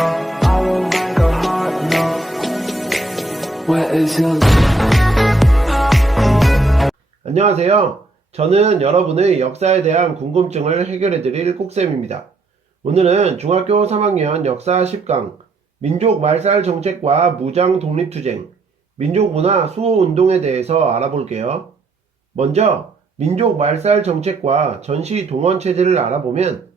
I will make a hot note. Where is your 안녕하세요. 저는 여러분의 역사에 대한 궁금증을 해결해드릴 꼭쌤입니다. 오늘은 중학교 3학년 역사 10강 민족 말살 정책과 무장 독립투쟁, 민족문화 수호운동에 대해서 알아볼게요. 먼저 민족 말살 정책과 전시 동원 체제를 알아보면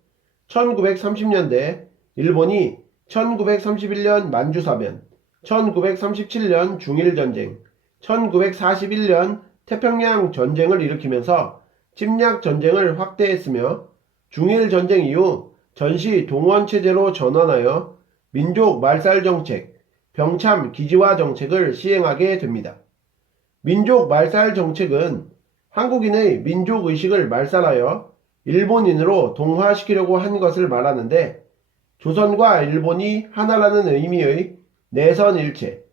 1930년대 일본이 1931년 만주사변, 1937년 중일전쟁, 1941년 태평양 전쟁을 일으키면서 침략 전쟁을 확대했으며 중일전쟁 이후 전시 동원 체제로 전환하여 민족 말살 정책, 병참 기지화 정책을 시행하게 됩니다. 민족 말살 정책은 한국인의 민족의식을 말살하여 일본인으로 동화시키려고 한 것을 말하는데 조선과 일본이 하나라는 의미의 내선일체,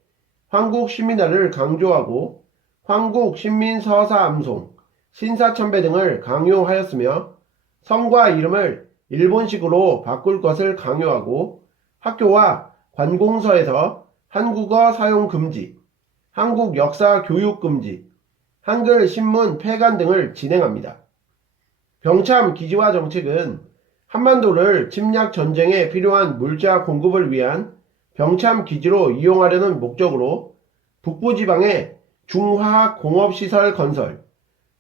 황국신민화를 강조하고 황국신민서사암송, 신사참배 등을 강요하였으며 성과 이름을 일본식으로 바꿀 것을 강요하고 학교와 관공서에서 한국어 사용 금지, 한국 역사 교육 금지, 한글 신문 폐간 등을 진행합니다. 병참 기지화 정책은 한반도를 침략 전쟁에 필요한 물자 공급을 위한 병참 기지로 이용하려는 목적으로 북부지방에 중화학 공업시설 건설,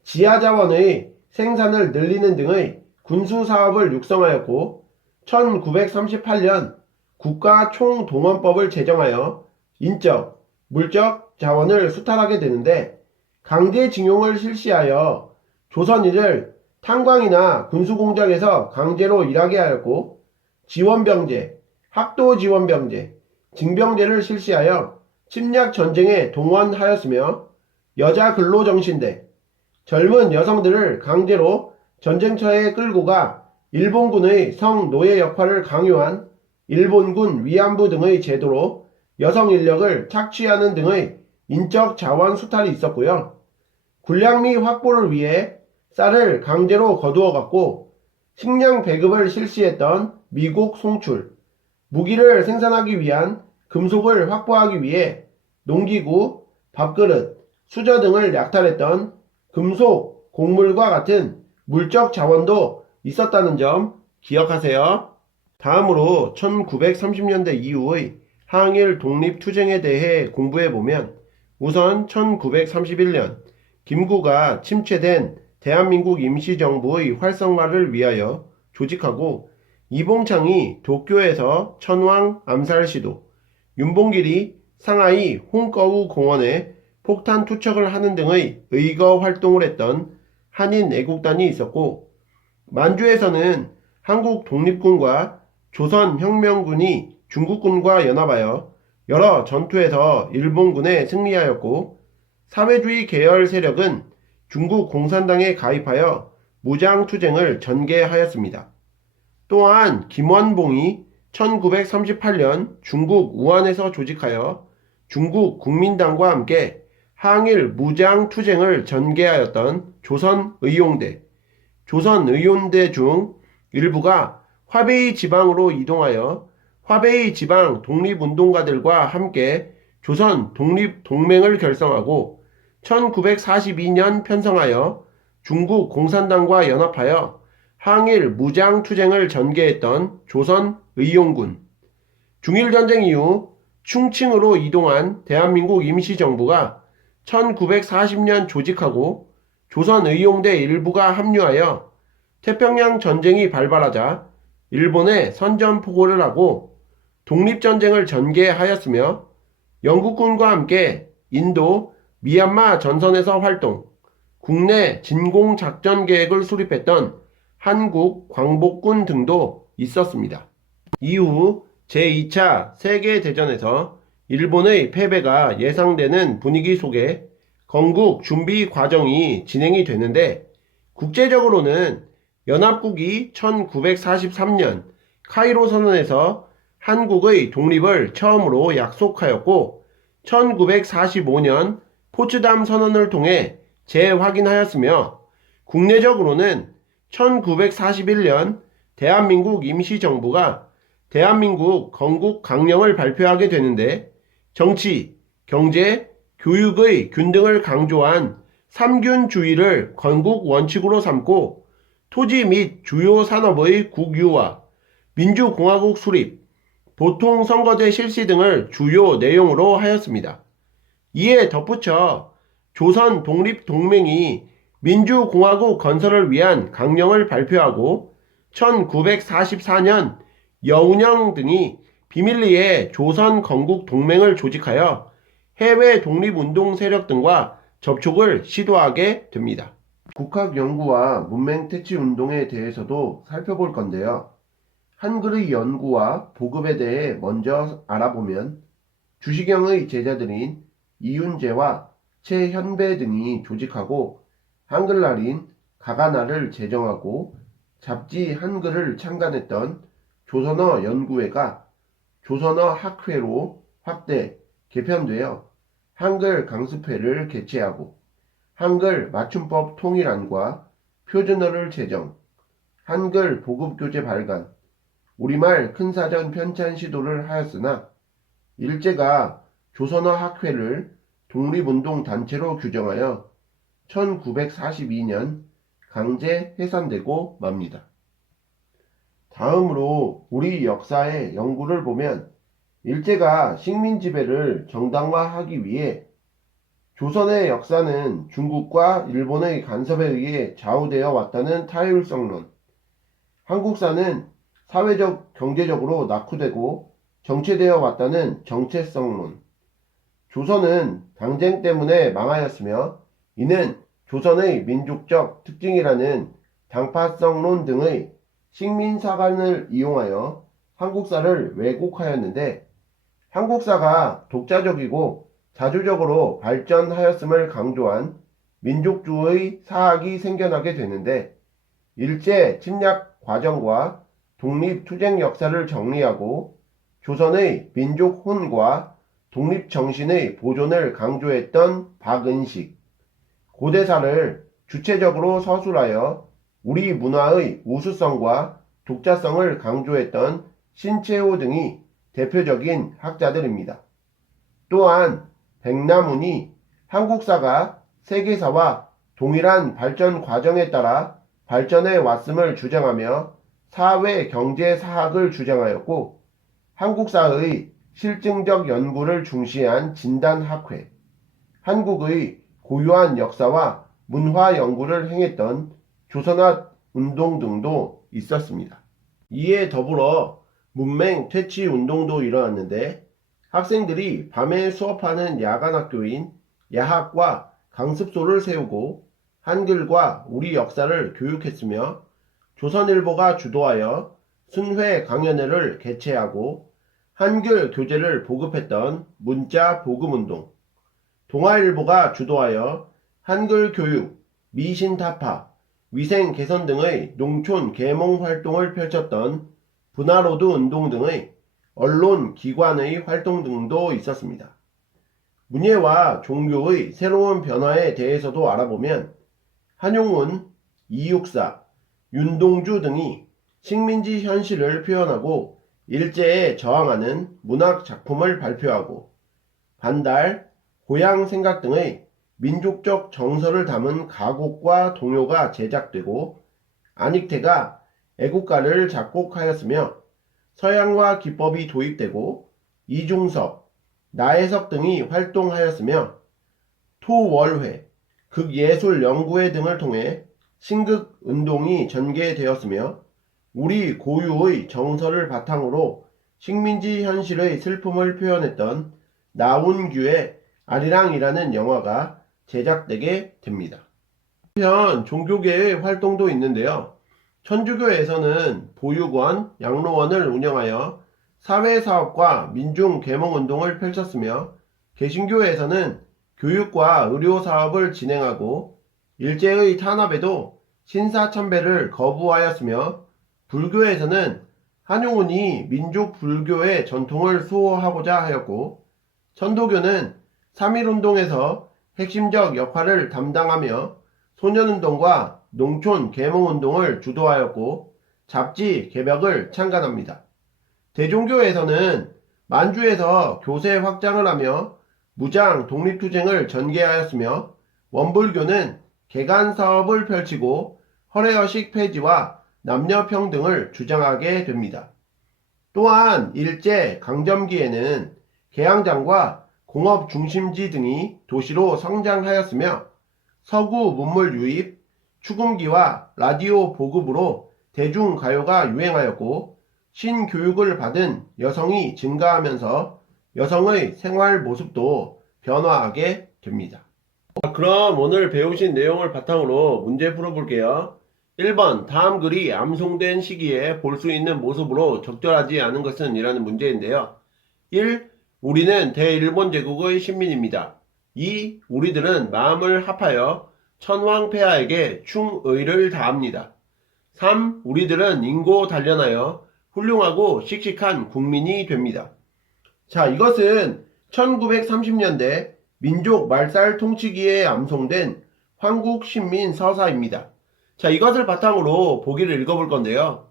지하자원의 생산을 늘리는 등의 군수사업을 육성하였고 1938년 국가총동원법을 제정하여 인적, 물적 자원을 수탈하게 되는데 강제징용을 실시하여 조선인을 탄광이나 군수공장에서 강제로 일하게 하였고 지원병제, 학도지원병제, 징병제를 실시하여 침략 전쟁에 동원하였으며 여자 근로정신대, 젊은 여성들을 강제로 전쟁터에 끌고 가 일본군의 성노예 역할을 강요한 일본군 위안부 등의 제도로 여성 인력을 착취하는 등의 인적 자원 수탈이 있었고요. 군량미 확보를 위해 쌀을 강제로 거두어 갔고 식량 배급을 실시했던 미국 송출, 무기를 생산하기 위한 금속을 확보하기 위해 농기구, 밥그릇, 수저 등을 약탈했던 금속, 곡물과 같은 물적 자원도 있었다는 점 기억하세요. 다음으로 1930년대 이후의 항일 독립투쟁에 대해 공부해보면 우선 1931년 김구가 침체된 대한민국 임시정부의 활성화를 위하여 조직하고 이봉창이 도쿄에서 천황 암살 시도, 윤봉길이 상하이 홍거우 공원에 폭탄 투척을 하는 등의 의거 활동을 했던 한인 애국단이 있었고 만주에서는 한국 독립군과 조선혁명군이 중국군과 연합하여 여러 전투에서 일본군에 승리하였고 사회주의 계열 세력은 중국 공산당에 가입하여 무장투쟁을 전개하였습니다. 또한 김원봉이 1938년 중국 우한에서 조직하여 중국 국민당과 함께 항일 무장투쟁을 전개하였던 조선의용대, 조선의용대 중 일부가 화베이 지방으로 이동하여 화베이 지방 독립운동가들과 함께 조선 독립동맹을 결성하고 1942년 편성하여 중국 공산당과 연합하여 항일 무장투쟁을 전개했던 조선의용군, 중일전쟁 이후 충칭으로 이동한 대한민국 임시정부가 1940년 조직하고 조선의용대 일부가 합류하여 태평양 전쟁이 발발하자 일본에 선전포고를 하고 독립전쟁을 전개하였으며 영국군과 함께 인도, 미얀마 전선에서 활동, 국내 진공작전 계획을 수립했던 한국 광복군 등도 있었습니다. 이후 제2차 세계대전에서 일본의 패배가 예상되는 분위기 속에 건국 준비 과정이 진행이 되는데 국제적으로는 연합국이 1943년 카이로 선언에서 한국의 독립을 처음으로 약속하였고 1945년 포츠담 선언을 통해 재확인하였으며 국내적으로는 1941년 대한민국 임시정부가 대한민국 건국 강령을 발표하게 되는데 정치, 경제, 교육의 균등을 강조한 삼균주의를 건국 원칙으로 삼고 토지 및 주요 산업의 국유화, 민주공화국 수립, 보통선거제 실시 등을 주요 내용으로 하였습니다. 이에 덧붙여 조선 독립동맹이 민주공화국 건설을 위한 강령을 발표하고 1944년 여운형 등이 비밀리에 조선 건국 동맹을 조직하여 해외 독립운동 세력 등과 접촉을 시도하게 됩니다. 국학연구와 문맹퇴치운동에 대해서도 살펴볼 건데요. 한글의 연구와 보급에 대해 먼저 알아보면 주시경의 제자들인 이윤재와 최현배 등이 조직하고 한글날인 가가나를 제정하고 잡지 한글을 창간했던 조선어 연구회가 조선어 학회로 확대, 개편되어 한글 강습회를 개최하고 한글 맞춤법 통일안과 표준어를 제정, 한글 보급교재 발간, 우리말 큰사전 편찬 시도를 하였으나 일제가 조선어 학회를 독립운동 단체로 규정하여 1942년 강제 해산되고 맙니다. 다음으로 우리 역사의 연구를 보면 일제가 식민 지배를 정당화하기 위해 조선의 역사는 중국과 일본의 간섭에 의해 좌우되어 왔다는 타율성론, 한국사는 사회적, 경제적으로 낙후되고 정체되어 왔다는 정체성론, 조선은 당쟁 때문에 망하였으며 이는 조선의 민족적 특징이라는 당파성론 등의 식민사관을 이용하여 한국사를 왜곡하였는데 한국사가 독자적이고 자주적으로 발전하였음을 강조한 민족주의 사학이 생겨나게 되는데 일제 침략 과정과 독립투쟁 역사를 정리하고 조선의 민족혼과 독립정신의 보존을 강조했던 박은식, 고대사를 주체적으로 서술하여 우리 문화의 우수성과 독자성을 강조했던 신채호 등이 대표적인 학자들입니다. 또한 백남훈이 한국사가 세계사와 동일한 발전 과정에 따라 발전해 왔음을 주장하며 사회 경제 사학을 주장하였고 한국사의 실증적 연구를 중시한 진단학회, 한국의 고유한 역사와 문화 연구를 행했던 조선화 운동 등도 있었습니다. 이에 더불어 문맹 퇴치 운동도 일어났는데 학생들이 밤에 수업하는 야간학교인 야학과 강습소를 세우고 한글과 우리 역사를 교육했으며 조선일보가 주도하여 순회 강연회를 개최하고 한글 교재를 보급했던 문자 보급운동, 동아일보가 주도하여 한글 교육, 미신 타파, 위생 개선 등의 농촌 계몽 활동을 펼쳤던 분화로드 운동 등의 언론 기관의 활동 등도 있었습니다. 문예와 종교의 새로운 변화에 대해서도 알아보면 한용운, 이육사, 윤동주 등이 식민지 현실을 표현하고 일제에 저항하는 문학 작품을 발표하고 반달, 고향 생각 등의 민족적 정서를 담은 가곡과 동요가 제작되고 안익태가 애국가를 작곡하였으며 서양화 기법이 도입되고 이중섭, 나혜석 등이 활동하였으며 토월회, 극예술연구회 등을 통해 신극운동이 전개되었으며 우리 고유의 정서를 바탕으로 식민지 현실의 슬픔을 표현했던 나운규의 아리랑이라는 영화가 제작되게 됩니다. 한편 종교계의 활동도 있는데요. 천주교에서는 보육원, 양로원을 운영하여 사회사업과 민중계몽운동을 펼쳤으며 개신교에서는 교육과 의료사업을 진행하고 일제의 탄압에도 신사참배를 거부하였으며 불교에서는 한용운이 민족 불교의 전통을 수호하고자 하였고 천도교는 3.1운동에서 핵심적 역할을 담당하며 소년운동과 농촌 계몽운동을 주도하였고 잡지 개벽을 창간합니다. 대종교에서는 만주에서 교세 확장을 하며 무장 독립투쟁을 전개하였으며 원불교는 개간 사업을 펼치고 허례허식 폐지와 남녀평등을 주장하게 됩니다. 또한 일제 강점기에는 개항장과 공업 중심지 등이 도시로 성장하였으며 서구 문물 유입, 축음기와 라디오 보급으로 대중가요가 유행하였고 신교육을 받은 여성이 증가하면서 여성의 생활 모습도 변화하게 됩니다. 그럼 오늘 배우신 내용을 바탕으로 문제 풀어볼게요. 1번 다음 글이 암송된 시기에 볼 수 있는 모습으로 적절하지 않은 것은 이라는 문제인데요. 1. 우리는 대일본 제국의 신민입니다. 2. 우리들은 마음을 합하여 천황폐하에게 충의를 다합니다. 3. 우리들은 인고 단련하여 훌륭하고 씩씩한 국민이 됩니다. 자, 이것은 1930년대 민족 말살 통치기에 암송된 황국신민 서사입니다. 자, 이것을 바탕으로 보기를 읽어볼 건데요.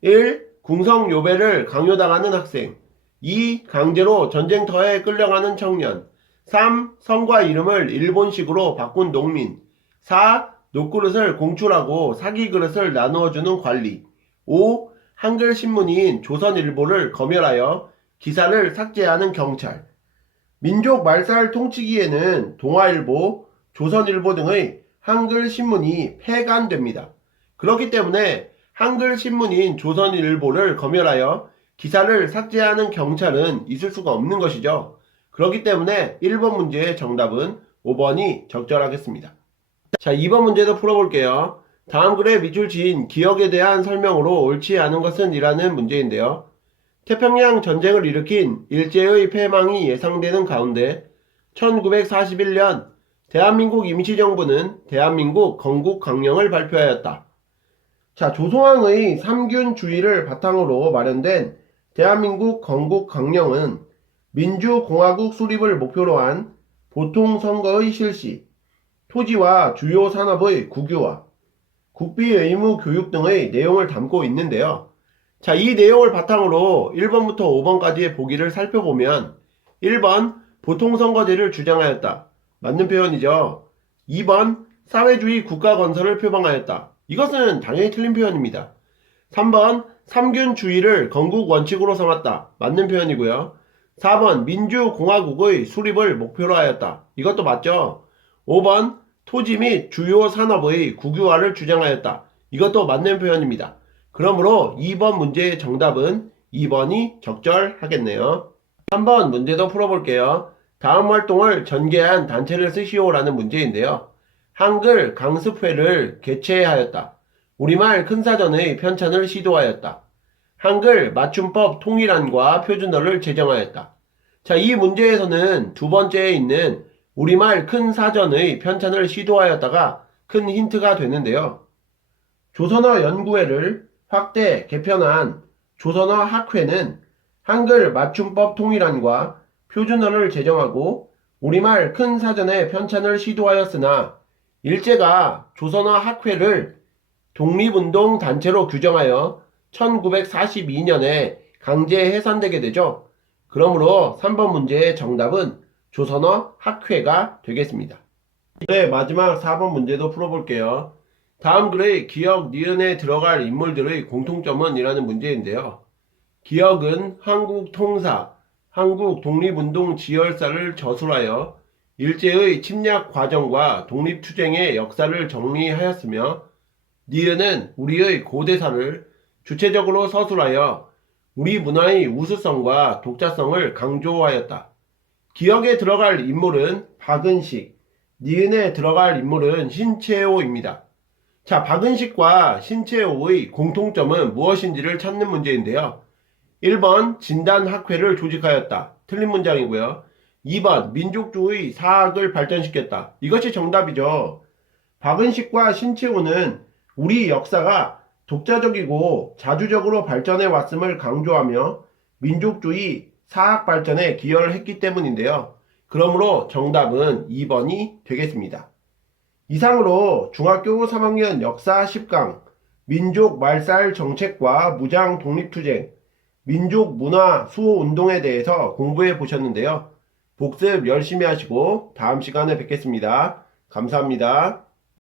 1. 궁성요배를 강요당하는 학생. 2. 강제로 전쟁터에 끌려가는 청년. 3. 성과 이름을 일본식으로 바꾼 농민. 4. 녹그릇을 공출하고 사기 그릇을 나누어주는 관리. 5. 한글 신문인 조선일보를 검열하여 기사를 삭제하는 경찰. 민족 말살 통치기에는 동아일보, 조선일보 등의 한글 신문이 폐간됩니다. 그렇기 때문에 한글 신문인 조선일보를 검열하여 기사를 삭제하는 경찰은 있을 수가 없는 것이죠. 그렇기 때문에 1번 문제의 정답은 5번이 적절하겠습니다. 자, 2번 문제도 풀어볼게요. 다음 글에 밑줄 지은 기억에 대한 설명으로 옳지 않은 것은 이라는 문제인데요. 태평양 전쟁을 일으킨 일제의 패망이 예상되는 가운데 1941년 대한민국 임시정부는 대한민국 건국강령을 발표하였다. 자, 조소왕의 삼균주의를 바탕으로 마련된 대한민국 건국강령은 민주공화국 수립을 목표로 한 보통선거의 실시, 토지와 주요 산업의 국유화, 국비의무 교육 등의 내용을 담고 있는데요. 자, 이 내용을 바탕으로 1번부터 5번까지의 보기를 살펴보면 1번 보통선거제를 주장하였다. 맞는 표현이죠. 2번 사회주의 국가 건설을 표방하였다. 이것은 당연히 틀린 표현입니다. 3번 삼균주의를 건국 원칙으로 삼았다. 맞는 표현이고요. 4번 민주공화국의 수립을 목표로 하였다. 이것도 맞죠. 5번 토지 및 주요 산업의 국유화를 주장하였다. 이것도 맞는 표현입니다. 그러므로 2번 문제의 정답은 2번이 적절하겠네요. 3번 문제도 풀어볼게요. 다음 활동을 전개한 단체를 쓰시오라는 문제인데요. 한글 강습회를 개최하였다. 우리말 큰사전의 편찬을 시도하였다. 한글 맞춤법 통일안과 표준어를 제정하였다. 자, 이 문제에서는 두 번째에 있는 우리말 큰사전의 편찬을 시도하였다가 큰 힌트가 되는데요. 조선어 연구회를 확대 개편한 조선어 학회는 한글 맞춤법 통일안과 표준어를 제정하고 우리말 큰 사전의 편찬을 시도하였으나 일제가 조선어 학회를 독립운동 단체로 규정하여 1942년에 강제 해산되게 되죠. 그러므로 3번 문제의 정답은 조선어 학회가 되겠습니다. 네, 마지막 4번 문제도 풀어볼게요. 다음 글의 기억 니은에 들어갈 인물들의 공통점은 이라는 문제인데요. 기억은 한국 통사, 한국 독립운동 지열사를 저술하여 일제의 침략 과정과 독립투쟁의 역사를 정리하였으며 니은은 우리의 고대사를 주체적으로 서술하여 우리 문화의 우수성과 독자성을 강조하였다. 기억에 들어갈 인물은 박은식, 니은에 들어갈 인물은 신채호입니다. 자, 박은식과 신채호의 공통점은 무엇인지를 찾는 문제인데요. 1번 진단학회를 조직하였다. 틀린 문장이고요. 2번 민족주의 사학을 발전시켰다. 이것이 정답이죠. 박은식과 신채호는 우리 역사가 독자적이고 자주적으로 발전해 왔음을 강조하며 민족주의 사학 발전에 기여를 했기 때문인데요. 그러므로 정답은 2번이 되겠습니다. 이상으로 중학교 3학년 역사 10강 민족 말살 정책과 무장 독립투쟁, 민족 문화 수호 운동에 대해서 공부해 보셨는데요. 복습 열심히 하시고 다음 시간에 뵙겠습니다. 감사합니다.